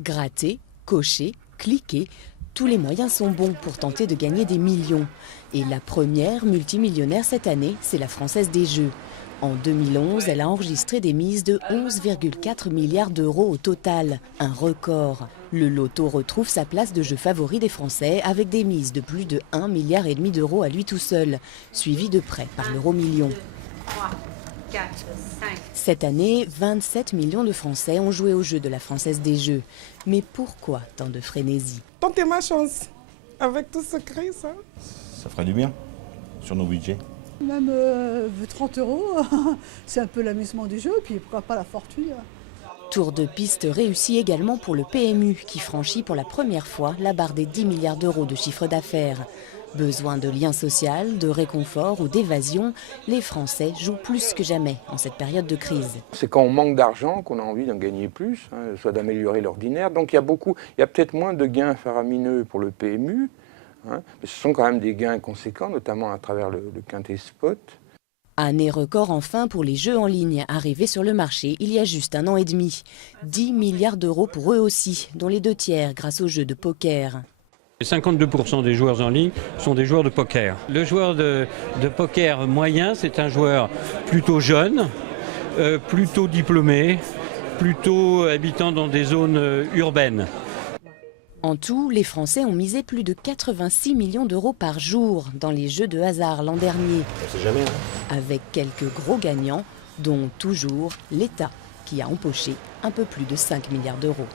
Gratter, cocher, cliquer, tous les moyens sont bons pour tenter de gagner des millions. Et la première multimillionnaire cette année, c'est la Française des Jeux. En 2011, elle a enregistré des mises de 11,4 milliards d'euros au total, un record. Le loto retrouve sa place de jeu favori des Français avec des mises de plus de 1,5 milliard d'euros à lui tout seul, suivi de près par l'euro-million. 4, 5. Cette année, 27 millions de Français ont joué au jeu de la Française des Jeux. Mais pourquoi tant de frénésie? Tentez ma chance. Avec tout ce cri, ça. Ça ferait du bien sur nos budgets. Même 30 €, c'est un peu l'amusement du jeu, et puis pourquoi pas la fortune. Tour de piste réussi également pour le PMU qui franchit pour la première fois la barre des 10 milliards d'euros de chiffre d'affaires. Besoin de lien social, de réconfort ou d'évasion, les Français jouent plus que jamais en cette période de crise. C'est quand on manque d'argent qu'on a envie d'en gagner plus, soit d'améliorer l'ordinaire. Donc il y a peut-être moins de gains faramineux pour le PMU, mais ce sont quand même des gains conséquents, notamment à travers le quintet spot. Année record enfin pour les jeux en ligne arrivés sur le marché il y a juste 1 an et demi. 10 milliards d'euros pour eux aussi, dont les 2/3 grâce aux jeux de poker. 52% des joueurs en ligne sont des joueurs de poker. Le joueur de poker moyen, c'est un joueur plutôt jeune, plutôt diplômé, plutôt habitant dans des zones urbaines. En tout, les Français ont misé plus de 86 millions d'euros par jour dans les jeux de hasard l'an dernier. On sait jamais, Avec quelques gros gagnants, dont toujours l'État, qui a empoché un peu plus de 5 milliards d'euros.